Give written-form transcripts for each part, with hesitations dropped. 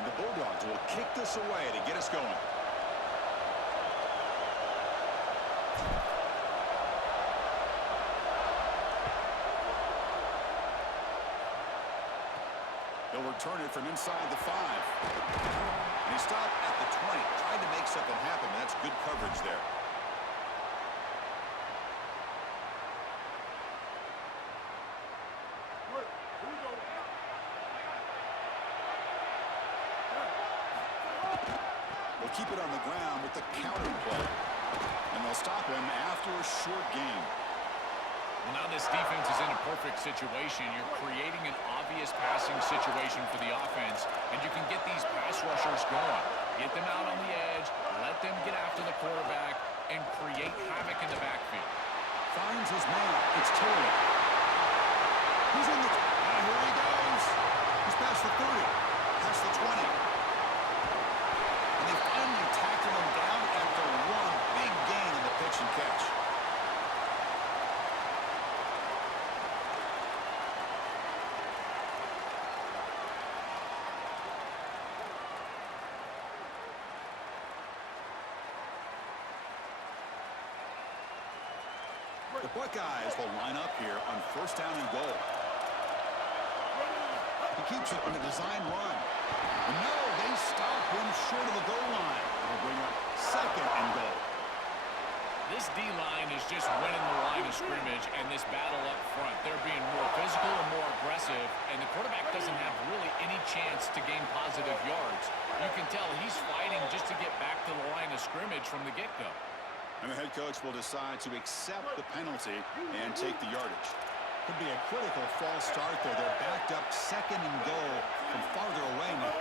And the Bulldogs will kick this away to get us going. They'll return it from inside the 5. And he stopped at the 20, trying to make something happen. That's good coverage there. They'll keep it on the ground with the counter play. And they'll stop him after a short game. Now this defense is in a perfect situation. You're creating an obvious passing situation for the offense, and you can get these pass rushers going. Get them out on the edge, let them get after the quarterback, and create havoc in the backfield. Finds his man. It's Taylor. He's in the... And here he goes. He's past the 30, past the 20. And they finally tackle him down after one big gain in the pitch and catch. The Buckeyes will line up here on first down and goal. He keeps it on a design run. And no, they stop him short of the goal line. They'll bring up second and goal. This D-line is just winning the line of scrimmage and this battle up front. They're being more physical and more aggressive, and the quarterback doesn't have really any chance to gain positive yards. You can tell he's fighting just to get back to the line of scrimmage from the get-go. And the head coach will decide to accept the penalty and take the yardage. Could be a critical false start there. They're backed up second and goal from farther away now.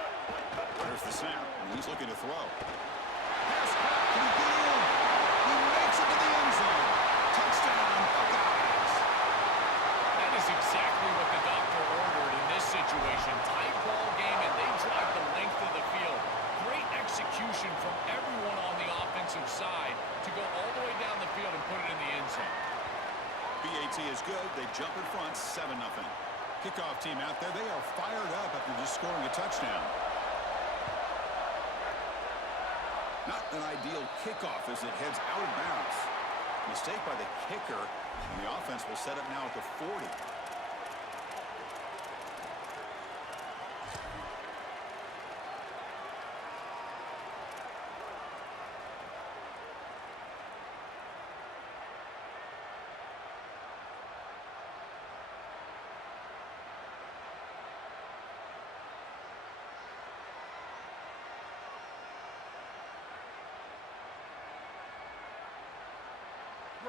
There's the snap, and he's looking to throw. Pass caught. Can he get in? He makes it to the end zone. Touchdown, Buckeyes. That is exactly what the doctor ordered in this situation. Tight ball game, and they drive the length of the field. Great execution from everyone on the offensive side to go all the way down the field and put it in the end zone. BAT is good. They jump in front, 7-0. Kickoff team out there. They are fired up after just scoring a touchdown. Not an ideal kickoff as it heads out of bounds. Mistake by the kicker, and the offense will set up now at the 40.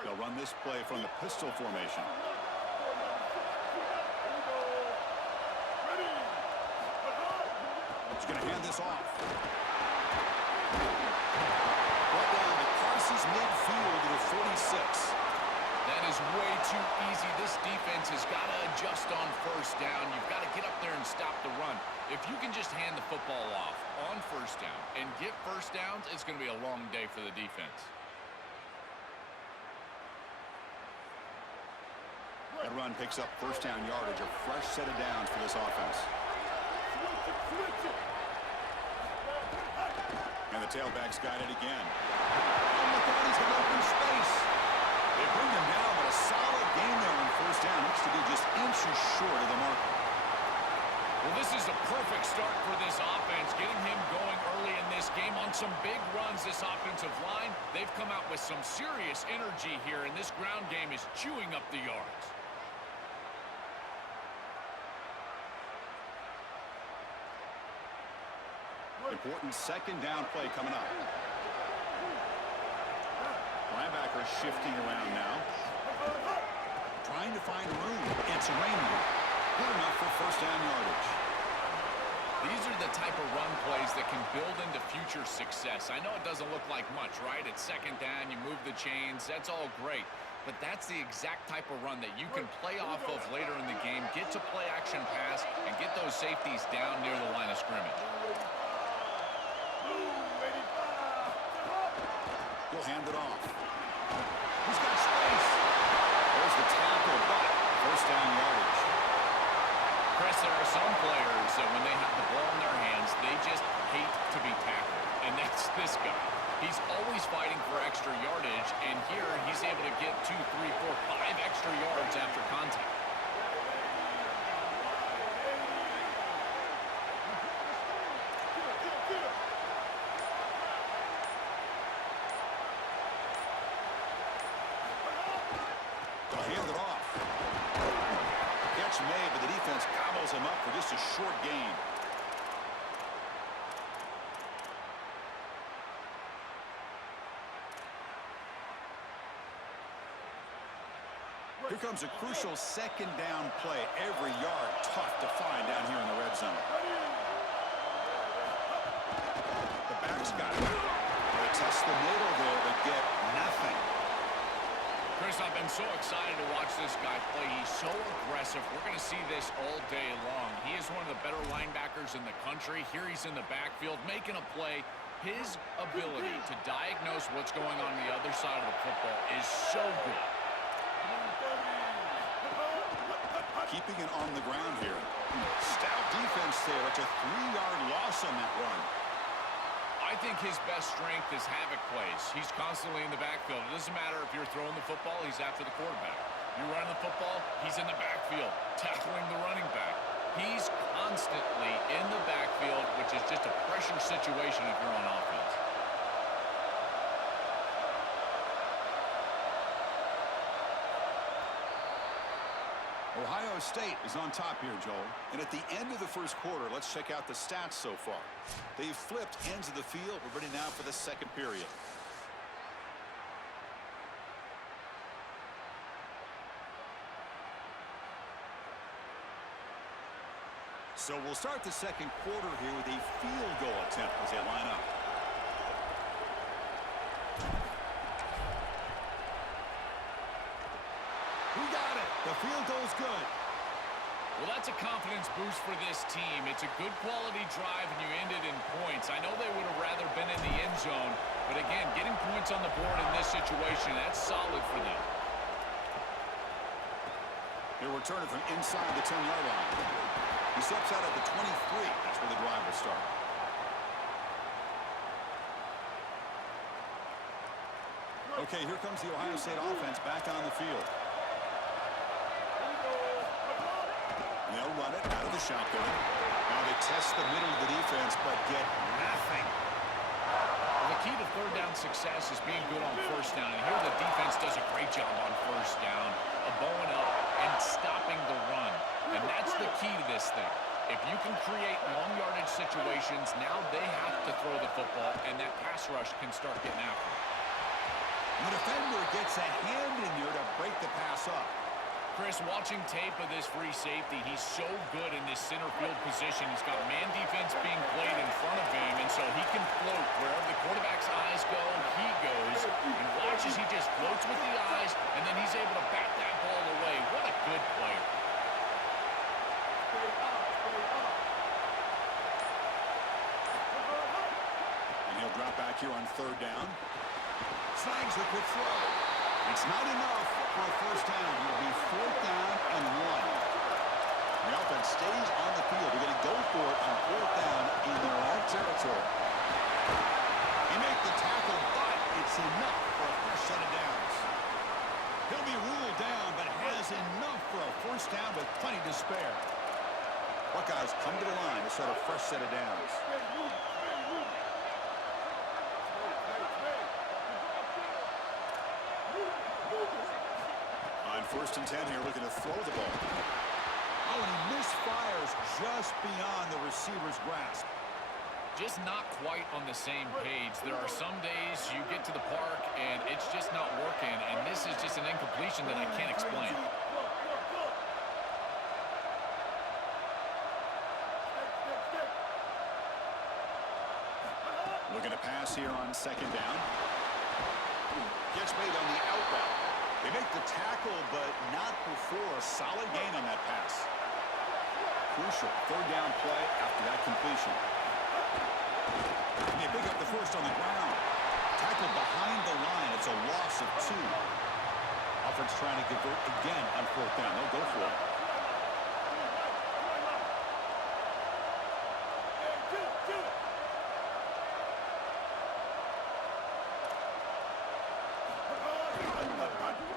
They'll run this play from the pistol formation. He's going to hand this off. Right down to Carsey's midfield to the 46. That is way too easy. This defense has got to adjust on first down. You've got to get up there and stop the run. If you can just hand the football off on first down and get first downs, it's going to be a long day for the defense. That run picks up first down yardage, a fresh set of downs for this offense. And the tailback's got it again. Oh, look out, he's got open space. They bring him down, but a solid gain there on first down. Looks to be just inches short of the marker. Well, this is a perfect start for this offense, getting him going early in this game on some big runs. This offensive line, they've come out with some serious energy here, and this ground game is chewing up the yards. Important second down play coming up. Linebacker shifting around now. Trying to find room. It's raining. Good enough for first down yardage. These are the type of run plays that can build into future success. I know it doesn't look like much, right? It's second down, you move the chains, that's all great. But that's the exact type of run that you can play off of later in the game, get to play action pass, and get those safeties down near the line of scrimmage. He'll hand it off. He's got space. There's the tackle, but first down yardage. Chris, there are some players that when they have the ball in their hands, they just him up for just a short gain. Here comes a crucial second down play. Every yard tough to find down here in the red zone. The back's got it. They test the middle there, but get nothing. Chris, I've been so excited to watch this guy play. He's so aggressive. We're going to see this all day long. He is one of the better linebackers in the country. Here he's in the backfield making a play. His ability to diagnose what's going on the other side of the football is so good. Keeping it on the ground here. Stout defense there. It's a 3-yard loss on that run. I think his best strength is havoc plays. He's constantly in the backfield. It doesn't matter if you're throwing the football, he's after the quarterback. You're running the football, he's in the backfield, tackling the running back. He's constantly in the backfield, which is just a pressure situation if you're on offense. Ohio State is on top here, Joel. And at the end of the first quarter, let's check out the stats so far. They've flipped ends of the field. We're ready now for the second period. So we'll start the second quarter here with a field goal attempt as they line up. Who got it? The field goal's good. Well, that's a confidence boost for this team. It's a good quality drive, and you end it in points. I know they would have rather been in the end zone, but again, getting points on the board in this situation, that's solid for them. He'll return it from inside the 10-yard line. He steps out at the 23. That's where the drive will start. Okay, here comes the Ohio State offense back on the field. They'll run it out of the shotgun. Now they test the middle of the defense, but get nothing. Well, the key to third down success is being good on first down. And here the defense does a great job on first down, bowing up and stopping the run. And that's the key to this thing. If you can create long yardage situations, now they have to throw the football, and that pass rush can start getting after it. The defender gets a hand in there to break the pass up. Chris, watching tape of this free safety, he's so good in this center field position. He's got man defense being played in front of him, and so he can float wherever the quarterback's eyes go, he goes. And watch as he just floats with the eyes, and then he's able to bat that ball away. What a good player. And he'll drop back here on third down. Snags a good throw. It's not enough for a first down. It'll be fourth down and 1. The offense stays on the field. They're going to go for it on fourth down in their own territory. He makes the tackle, but it's enough for a fresh set of downs. He'll be ruled down, but has enough for a first down with plenty to spare. Buckeyes come to the line to set a fresh set of downs. First and 10 here, looking to throw the ball. Oh, and he misfires just beyond the receiver's grasp. Just not quite on the same page. There are some days you get to the park and it's just not working, and this is just an incompletion that I can't explain. Looking to pass here on second down. Gets made on the out route. They make the tackle, but not before a solid gain on that pass. Crucial third down play after that completion. And they pick up the first on the ground. Tackle behind the line. It's a loss of 2. Offense trying to convert again on fourth down. They'll go for it.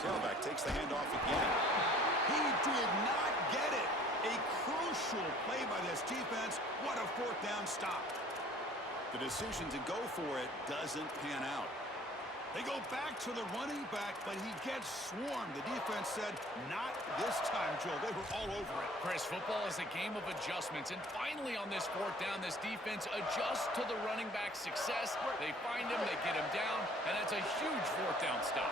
Tailback takes the handoff again. He did not get it. A crucial play by this defense. What a fourth down stop. The decision to go for it doesn't pan out. They go back to the running back, but he gets swarmed. The defense said, not this time, Joe. They were all over it. Chris, football is a game of adjustments, and finally on this fourth down, this defense adjusts to the running back's success. They find him, they get him down, and that's a huge fourth down stop.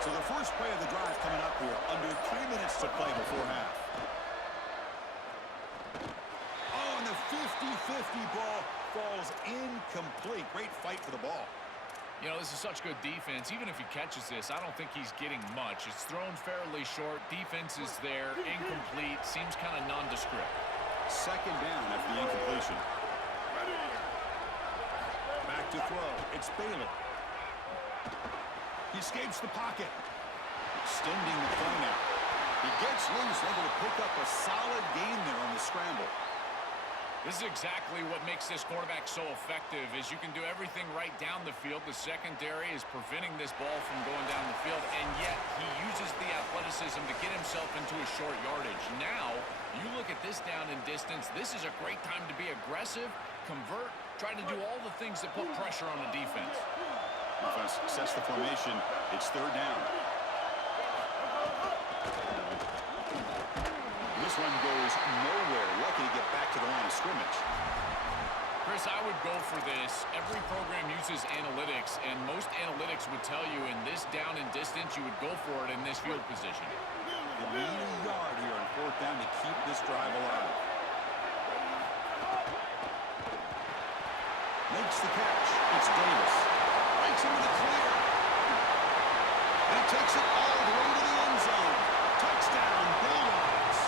So the first play of the drive coming up here, under 3 minutes to play before half. Oh, and the 50-50 ball falls incomplete. Great fight for the ball. You know, this is such good defense. Even if he catches this, I don't think he's getting much. It's thrown fairly short. Defense is there. Incomplete. Seems kind of nondescript. Second down after the incompletion. Back to throw. It's Baylor. He escapes the pocket. Extending the play now. He gets loose, able to pick up a solid gain there on the scramble. This is exactly what makes this quarterback so effective, is you can do everything right down the field. The secondary is preventing this ball from going down the field, and yet he uses the athleticism to get himself into a short yardage. Now, you look at this down and distance, this is a great time to be aggressive, convert, try to do all the things that put pressure on the defense. Defense sets the formation. It's third down. This one goes nowhere. Lucky to get back to the line of scrimmage. Chris, I would go for this. Every program uses analytics, and most analytics would tell you in this down and distance, you would go for it in this field position. They need a yard here on fourth down to keep this drive alive. Makes the catch. It's Davis. Breaks into the clear. And he takes it all the way to the end zone. Touchdown, Bulldogs.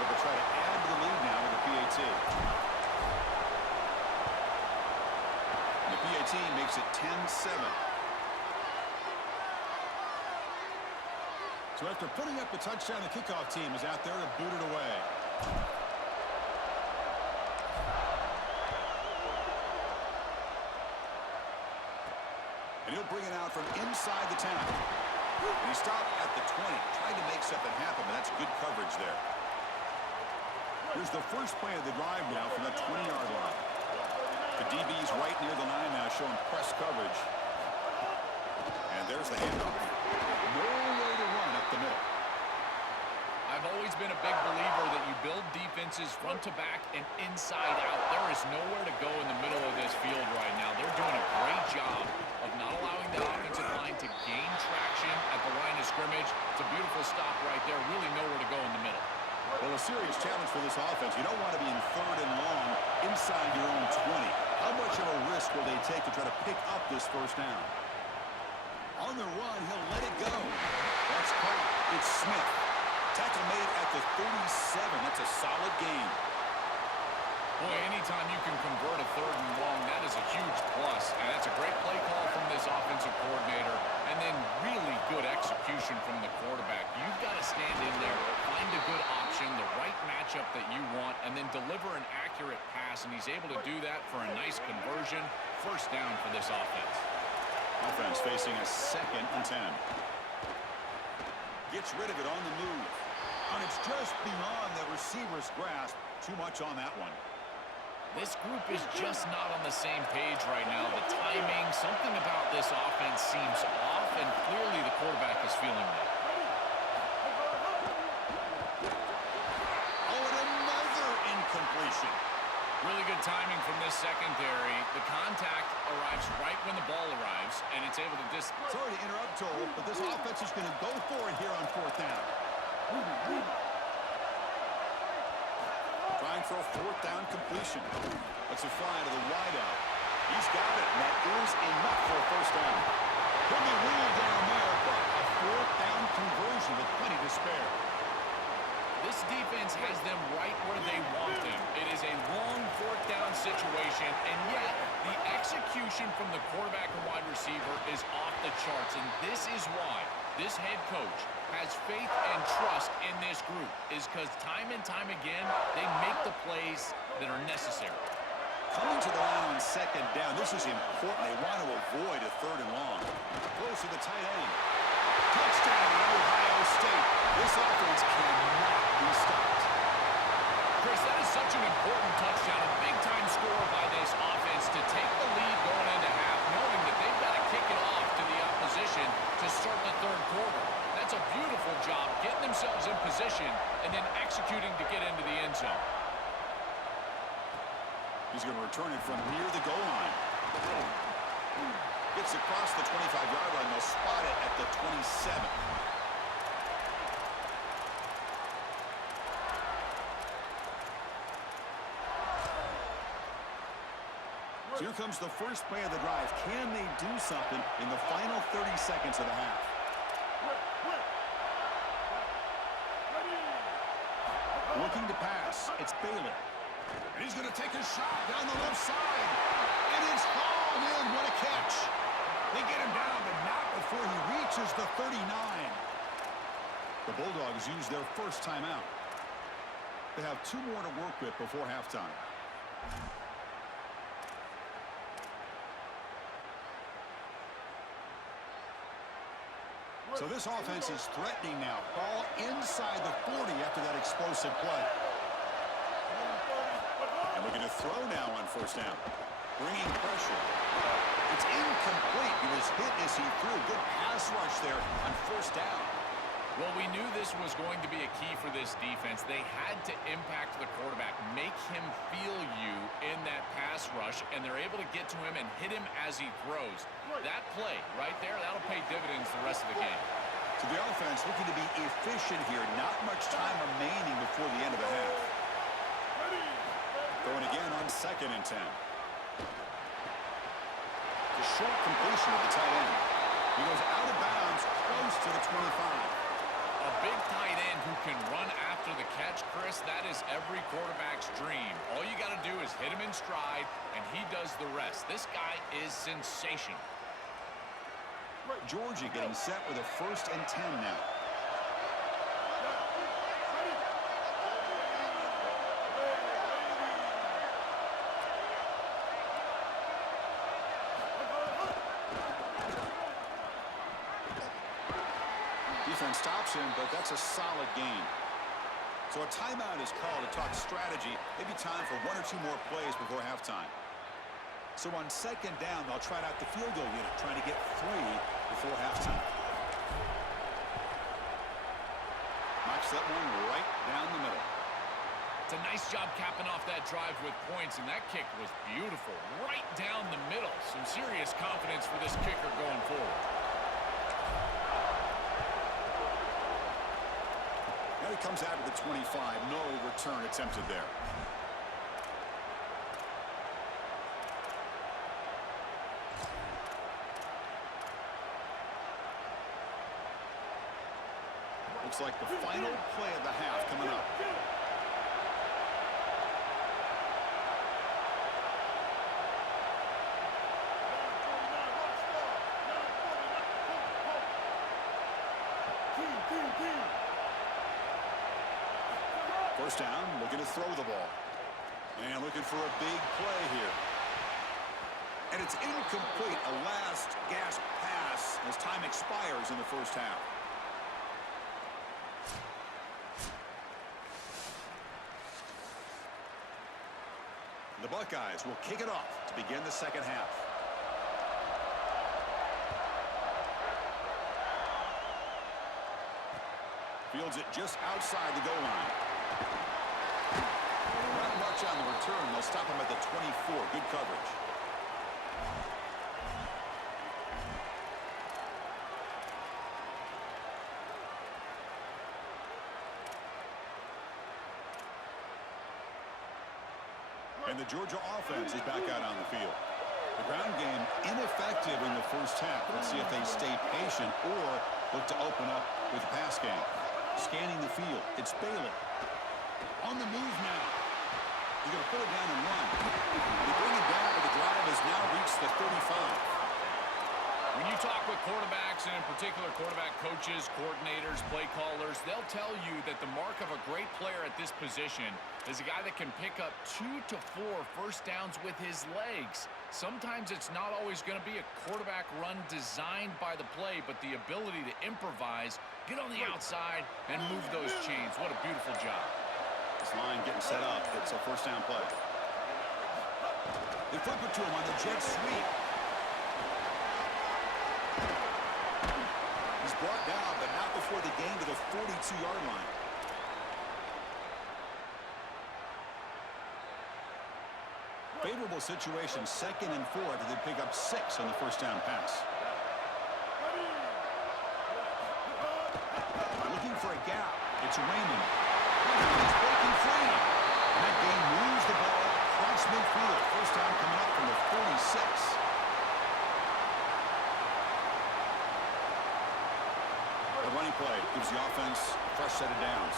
They'll try to add to the lead now with the PAT. And the PAT makes it 10-7. So after putting up a touchdown, the kickoff team is out there to boot it away. And he'll bring it out from inside the 10. And he stopped at the 20, trying to make something happen, but that's good coverage there. Here's the first play of the drive now from the 20-yard line. The DB's right near the line now, showing press coverage. And there's the handoff. Nowhere to run up the middle. I've always been a big believer that you build defenses front to back and inside out. There is nowhere to go in the middle of this field right now. They're doing a great job of not allowing the offensive line to gain traction at the line of scrimmage. It's a beautiful stop right there. Really nowhere to go in the middle. Well, a serious challenge for this offense. You don't want to be in third and long inside your own 20. How much of a risk will they take to try to pick up this first down? On the run, he'll let it go. That's caught. It's Smith. Tackle made at the 37. That's a solid gain. Boy, anytime you can convert a third and long, that is a huge plus. And that's a great play call from this offensive coordinator. And then really good execution from the quarterback. You've got to stand in there, find a good option, the right matchup that you want, and then deliver an accurate pass. And he's able to do that for a nice conversion. First down for this offense. Offense facing a 2nd and 10. Gets rid of it on the move. And it's just beyond the receiver's grasp. Too much on that one. This group is just not on the same page right now. The timing, something about this offense seems off, and clearly the quarterback is feeling that. Oh, and another incompletion. Really good timing from this secondary. The contact arrives right when the ball arrives, and it's able to just... Sorry to interrupt, Joel, but this offense is going to go for it here on fourth down. Trying for a fourth down completion. Let's it fly to the wideout. He's got it, and that is enough for a first down. He'll be ruled down there, but a fourth down conversion with plenty to spare. This defense has them right where they want them. It is a long fourth down situation, and yet the execution from the quarterback and wide receiver is off the charts, and this is why this head coach has faith and trust in this group, is because time and time again, they make the plays that are necessary. Coming to the line on second down, this is important. They want to avoid a third and long. Close to the tight end. Touchdown, Ohio State. This offense cannot be stopped. Chris, that is such an important touchdown, a big-time score by this offense to take the lead and then executing to get into the end zone. He's going to return it from near the goal line. Gets across the 25-yard line. They'll spot it at the 27. So here comes the first play of the drive. Can they do something in the final 30 seconds of the half? Looking to pass. It's Bailey. And he's going to take a shot down the left side. And it's hauled in. What a catch. They get him down, but not before he reaches the 39. The Bulldogs use their first timeout. They have 2 more to work with before halftime. So this offense is threatening now. Ball inside the 40 after that explosive play. And looking to throw now on first down. Bringing pressure. It's incomplete. He was hit as he threw. Good pass rush there on first down. Well, we knew this was going to be a key for this defense. They had to impact the quarterback, make him feel you in that pass rush, and they're able to get to him and hit him as he throws. That play right there, that'll pay dividends the rest of the game. So the offense looking to be efficient here. Not much time remaining before the end of the half. Going again on 2nd and 10. The short completion of the tight end. He goes out of bounds close to the 25. A big tight end who can run after the catch, Chris, that is every quarterback's dream. All you got to do is hit him in stride, and he does the rest. This guy is sensational. Georgia getting set with a 1st and 10 now. Defense stops him, but that's a solid gain. So a timeout is called to talk strategy. Maybe time for 1 or 2 more plays before halftime. So on 2nd down, they'll try out the field goal unit, trying to get 3 before halftime. Knocks that one right down the middle. It's a nice job capping off that drive with points, and that kick was beautiful. Right down the middle. Some serious confidence for this kicker going forward. Now he comes out of the 25. No return attempted there. Looks like the final play of the half coming up. First down, looking to throw the ball. And looking for a big play here. And it's incomplete. A last gasp pass as time expires in the first half. The Buckeyes will kick it off to begin the second half. Fields it just outside the goal line. Not much on the return. They'll stop him at the 24. Good coverage. And the Georgia offense is back out on the field. The ground game ineffective in the first half. Let's see if they stay patient or look to open up with the pass game. Scanning the field. It's Bailey. On the move now. He's going to put it down and run. They bring it down, but the drive has now reached the 35. When you talk with quarterbacks, and in particular quarterback coaches, coordinators, play callers, they'll tell you that the mark of a great player at this position is a guy that can pick up 2 to 4 first downs with his legs. Sometimes it's not always going to be a quarterback run designed by the play, but the ability to improvise, get on the outside, and move those chains. What a beautiful job. This line getting set up. It's a first down play. They flip it to him on the jet sweep. He's brought down, but not before the gain to the 42-yard line. Favorable situation, 2nd and 4. They pick up 6 on the first down pass. Looking for a gap. It's Raymond. He's breaking free. And that game moves the ball across midfield. First down coming up from the 46. The running play gives the offense a fresh set of downs.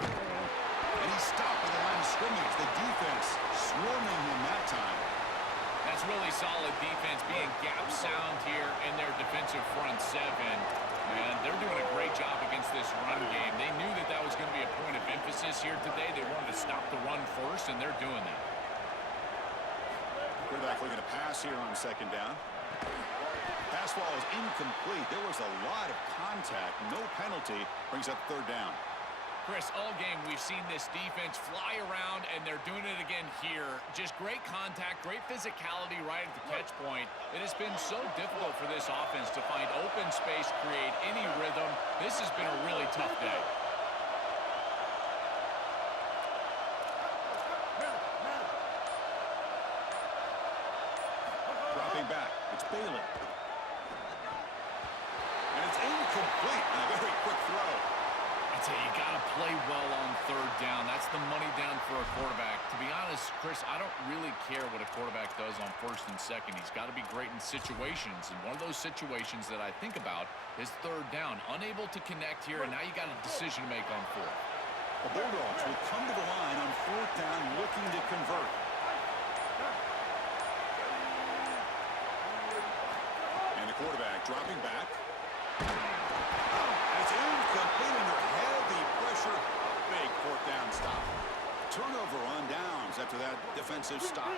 And he's stopped by the line of scrimmage. The defense swarming him that time. That's really solid defense, being gap sound here in their defensive front seven. Man, they're doing a great job against this run game. They knew that that was going to be a point of emphasis here today. They wanted to stop the run first, and they're doing that. Quarterback looking to pass here on 2nd down. Pass ball is incomplete. There was a lot of contact. No penalty. Brings up 3rd down. Chris, all game we've seen this defense fly around, and they're doing it again here. Just great contact, great physicality right at the catch point. It has been so difficult for this offense to find open space, create any rhythm. This has been a really tough day. Dropping back. It's Bailey. And it's incomplete. And a very quick throw. I tell you, you got to play well on 3rd down. That's the money down for a quarterback. To be honest, Chris, I don't really care what a quarterback does on 1st and 2nd. He's got to be great in situations. And one of those situations that I think about is 3rd down. Unable to connect here, and now you got a decision to make on 4th. The Bulldogs will come to the line on 4th down looking to convert. And the quarterback dropping back. And it's incomplete under heavy pressure. Big 4th down stop. Turnover on downs after that defensive stop.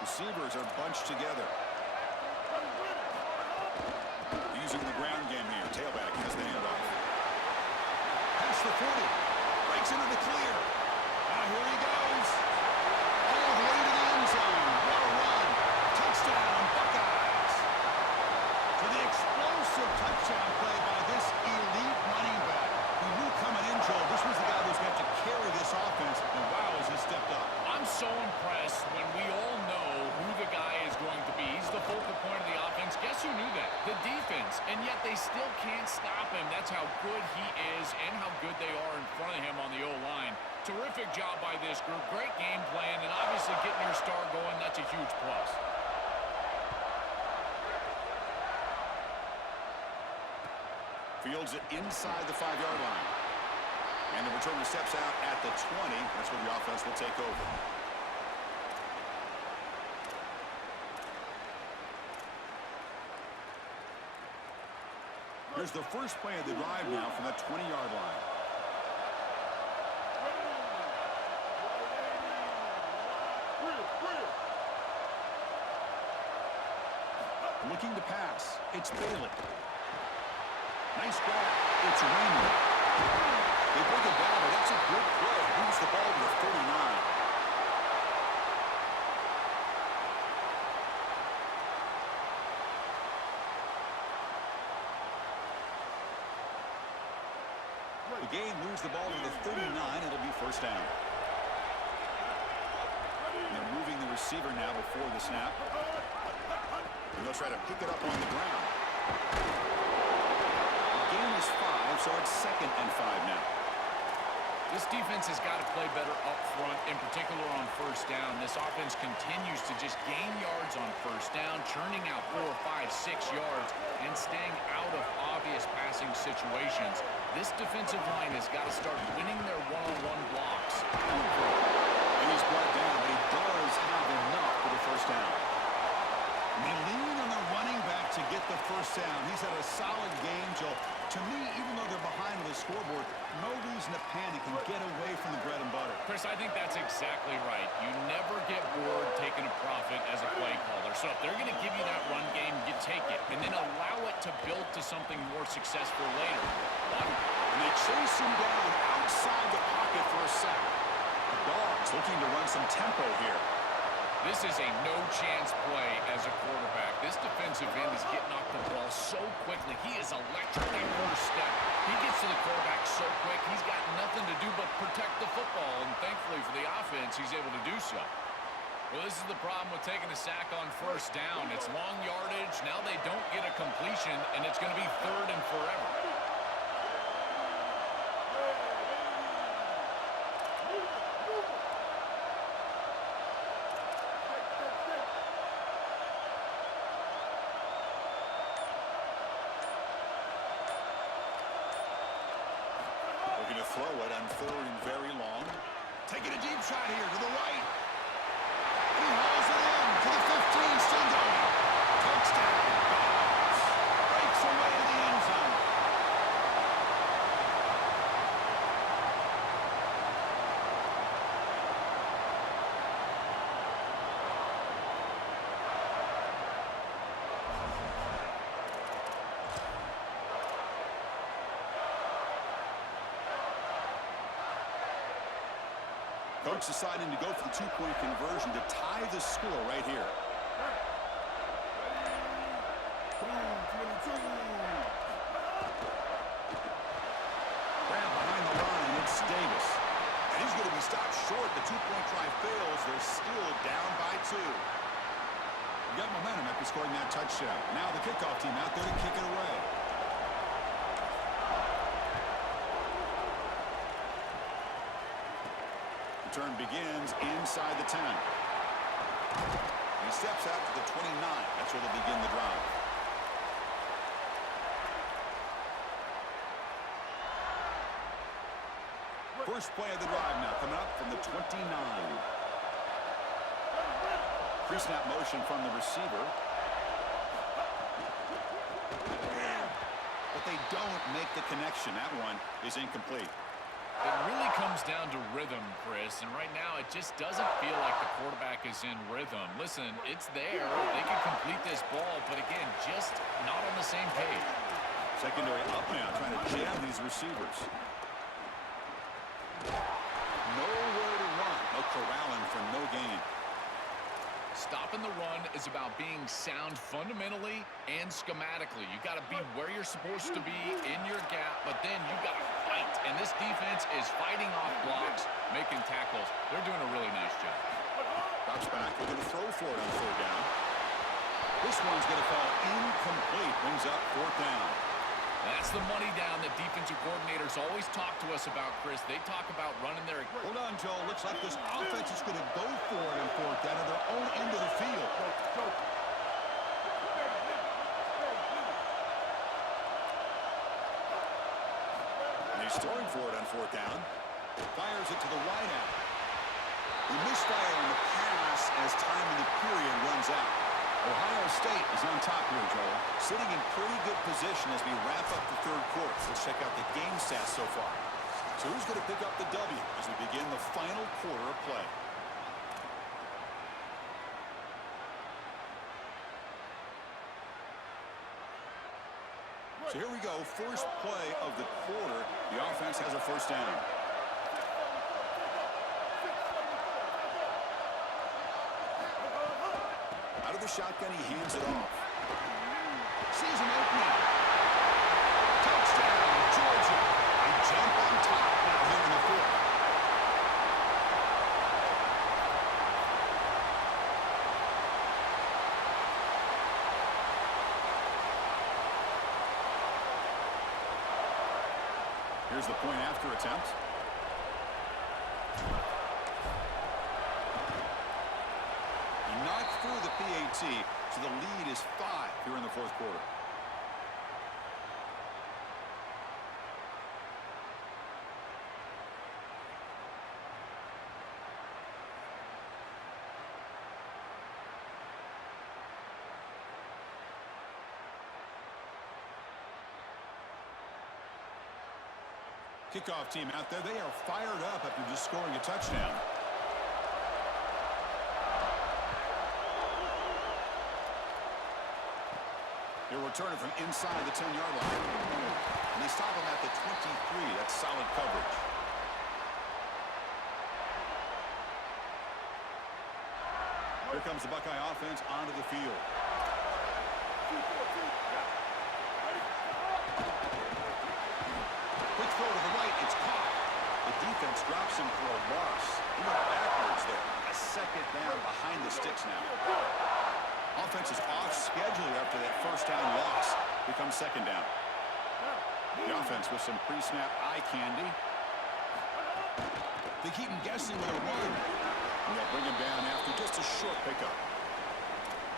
Receivers are bunched together. Using the ground game here. Tailback has the handoff. Past the 40. Breaks into the clear. Now here he goes. All the way to the end zone. What a run. Touchdown, Buckeyes. For the explosive touchdown play by this elite running back. We knew coming in, Joel, this was the guy who's going to have to carry this offense. And wow, has he stepped up. I'm so impressed when we all know who the guy is going to be. He's the focal point of the offense. Guess who knew that? The defense. And yet they still can't stop him. That's how good he is and how good they are in front of him on the O-line. Terrific job by this group. Great game plan. And obviously getting your star going, that's a huge plus. Fields it inside the 5-yard line. And the returner steps out at the 20. That's where the offense will take over. Here's the first play of the drive now from that 20-yard line. Looking to pass. It's Bailey. Nice grab. It's Raymond. They break it down, but that's a good play. Moves the ball to the 39. The game moves the ball to the 39. It'll be first down. And they're moving the receiver now before the snap. And they'll try to pick it up on the ground. Gain is 5, so it's 2nd and 5 now. This defense has got to play better up front, in particular on 1st down. This offense continues to just gain yards on 1st down, churning out 4, 5, 6 yards, and staying out of obvious passing situations. This defensive line has got to start winning their one-on-one blocks. And he's brought down, but he does have enough for the first down. And they lean on the running back to get the first down. He's had a solid game, Joel. To me, even though they're behind on the scoreboard, no reason to panic and get away from the bread and butter. Chris, I think that's exactly right. You never get bored taking a profit as a play caller. So if they're going to give you that run game, you take it. And then allow it to build to something more successful later. And they chase him down outside the pocket for a sack. The Dogs looking to run some tempo here. This is a no-chance play as a quarterback. This defensive end is getting off the ball so quick. quickly. He is electric at first step. He gets to the quarterback so quick, he's got nothing to do but protect the football, and thankfully for the offense, he's able to do so. Well, this is the problem with taking a sack on first down. It's long yardage. Now they don't get a completion, and it's going to be 3rd and forever. Looking to throw it on 3rd and very long. Taking a deep shot here to the right. He hauls it in to the 15, still going. Touchdown. Phenoms. Breaks away in the end zone. Coach deciding to go for the 2-point conversion to tie the score right here. Grab behind the line, it's Davis. And he's going to be stopped short. The 2-point try fails. They're still down by 2. Got momentum after scoring that touchdown. Now the kickoff team out there to kick it away. Return begins inside the 10. He steps out to the 29. That's where they begin the drive. First play of the drive now coming up from the 29. Pre-snap motion from the receiver. But they don't make the connection. That one is incomplete. It really comes down to rhythm, Chris, and right now it just doesn't feel like the quarterback is in rhythm. Listen, it's there. They can complete this ball, but again, just not on the same page. Secondary up now, trying to jam these receivers. Nowhere to run. No corralling for no gain. Stopping the run is about being sound fundamentally and schematically. You got to be where you're supposed to be in your gap, but then you got to fight. And this defense is fighting off blocks, making tackles. They're doing a really nice job. Drops back. We're going to throw for it on 3rd down. This one's going to fall incomplete. Brings up 4th down. That's the money down that defensive coordinators always talk to us about, Chris. They talk about running their... Hold on, Joel. Looks like this offense is going to go for it on 4th down at their own end of the field. And he's throwing for it on 4th down. Fires it to the wide out. He misfire on the pass as time in the period runs out. Ohio State is on top here, Joel. Sitting in pretty good position as we wrap up the 3rd quarter. Let's check out the game stats so far. So who's going to pick up the W as we begin the final quarter of play? So here we go. First play of the quarter. The offense has a 1st down. Out of the shotgun, he hands it off. Sees an opening. Touchdown, Georgia. They jump on top now here in the 4th. Here's the point after attempt. Knocked through the PAT, so the lead is 5 here in the 4th quarter. Kickoff team out there, they are fired up after just scoring a touchdown. He'll return it from inside the 10-yard line. And they stop him at the 23. That's solid coverage. Here comes the Buckeye offense onto the field. forcing for a loss. He went backwards there. A second down behind the sticks now. Offense is off schedule after that first down loss. Becomes second down. The offense with some pre-snap eye candy. They keep him guessing with a run. And they'll bring him down after just a short pickup.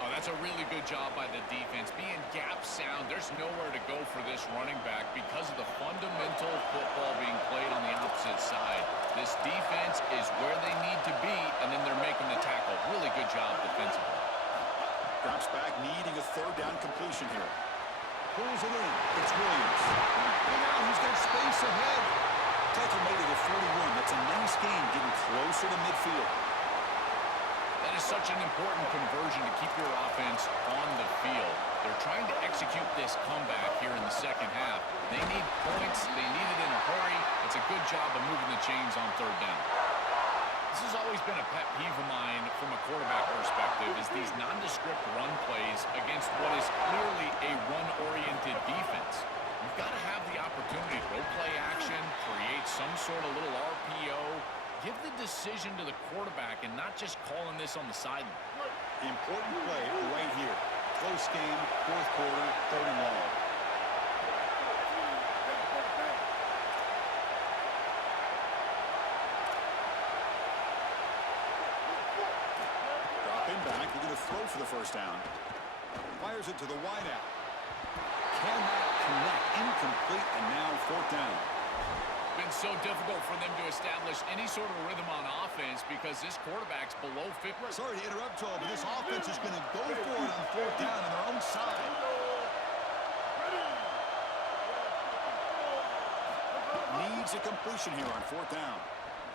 Oh, that's a really good job by the defense. Being gap sound, there's nowhere to go for this running back because of the fundamental football being played on the opposite side. This defense is where they need to be, and then they're making the tackle. Really good job defensively. Drops back, needing a third down completion here. Pulls it in. It's Williams. And now he's got space ahead. Tackle made it at 41. That's a nice gain, getting closer to midfield. That is such an important conversion to keep your offense on the field. They're trying to execute this comeback here in the second half. They need points. They need it in a hurry. It's a good job of moving the chains on third down. This has always been a pet peeve of mine from a quarterback perspective, is these nondescript run plays against what is clearly a run-oriented defense. You've got to have the opportunity to go play action, create some sort of little RPO, give the decision to the quarterback and not just calling this on the sideline. Important play right here. Close game, fourth quarter, third and long. Back, they're going to throw for the first down. Fires it to the wideout. Cannot connect. Incomplete, and now fourth down. Been so difficult for them to establish any sort of rhythm on offense because this quarterback's below 50. Sorry to interrupt, Joel, but this offense is going to go for it on fourth down on their own side. Needs a completion here on fourth down.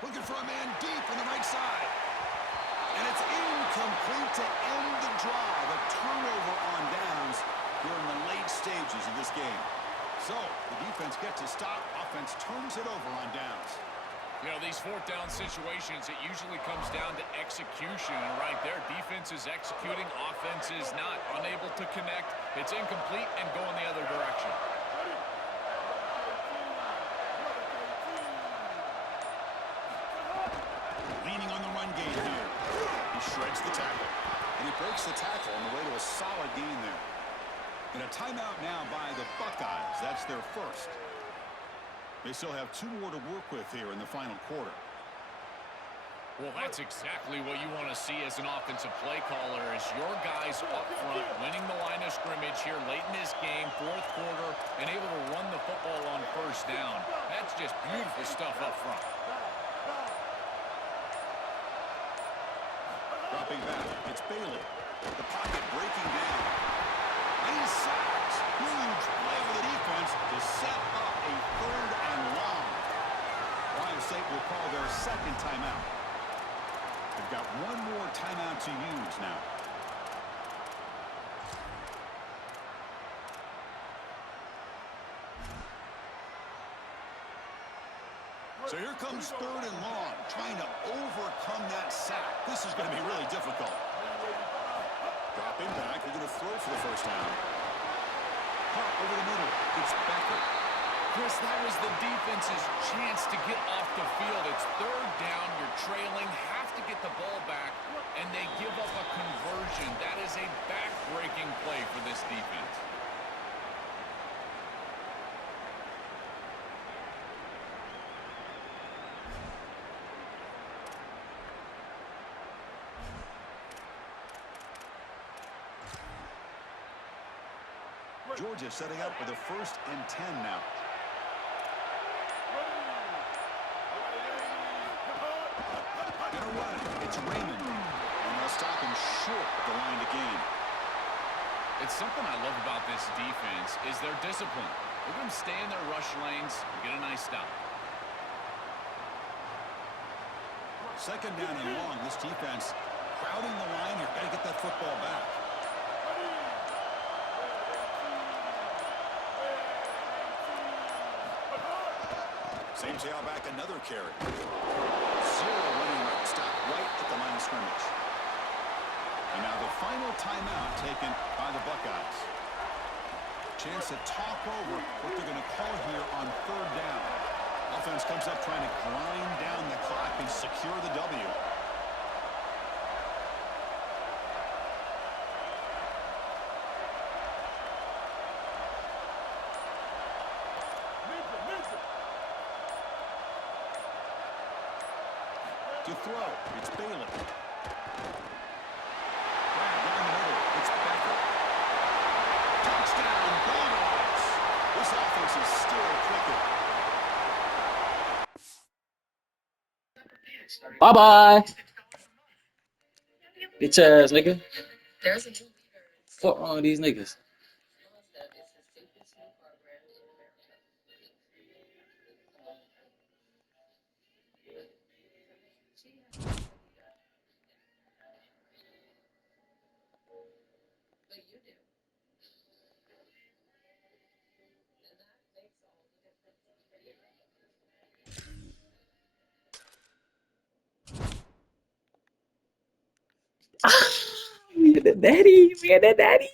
Looking for a man deep on the right side. And it's incomplete to end the drive. A turnover on downs here in the late stages of this game. So, the defense gets a stop. Offense turns it over on downs. You know, these fourth down situations, it usually comes down to execution. And right there, defense is executing, offense is not. Unable to connect. It's incomplete and going the other direction. Leaning on the run game here. He shreds the tackle. And he breaks the tackle on the way to a solid gain there. And a timeout now by the Buckeyes. That's their first. They still have two more to work with here in the final quarter. Well, that's exactly what you want to see as an offensive play caller, is your guys up front winning the line of scrimmage here late in this game, fourth quarter, and able to run the football on first down. That's just beautiful stuff up front. Dropping back, it's Bailey. The pocket breaking down. And he sacks. Huge play with the defense to set up a third and long. Ohio State will call their second timeout. They've got one more timeout to use now. So here comes third and long, trying to overcome that sack. This is going to be really difficult. Dropping back, they're going to throw for the first down. Cut over the middle, it's Becker. Chris, that was the defense's chance to get off the field. It's third down, you're trailing, have to get the ball back, and they give up a conversion. That is a back-breaking play for this defense. Georgia setting up with a 1st and 10 now. Gonna run it. It's Raymond. And they'll stop him short of the line to gain. It's something I love about this defense is their discipline. They're going to stay in their rush lanes and get a nice stop. Second down and long. This defense crowding the line. You've got to get that football back. Same tailback, another carry. Zero running route. Stop right at the line of scrimmage. And now the final timeout taken by the Buckeyes. Chance to talk over what they're going to call here on third down. offense comes up trying to grind down the clock and secure the W. To throw, it's Bailey. Right down the middle, it's Becker. Touchdown, Bulldogs. This offense is still clicking. Bye-bye. Bitch ass nigga. Fuck wrong with these niggas. We had the daddy.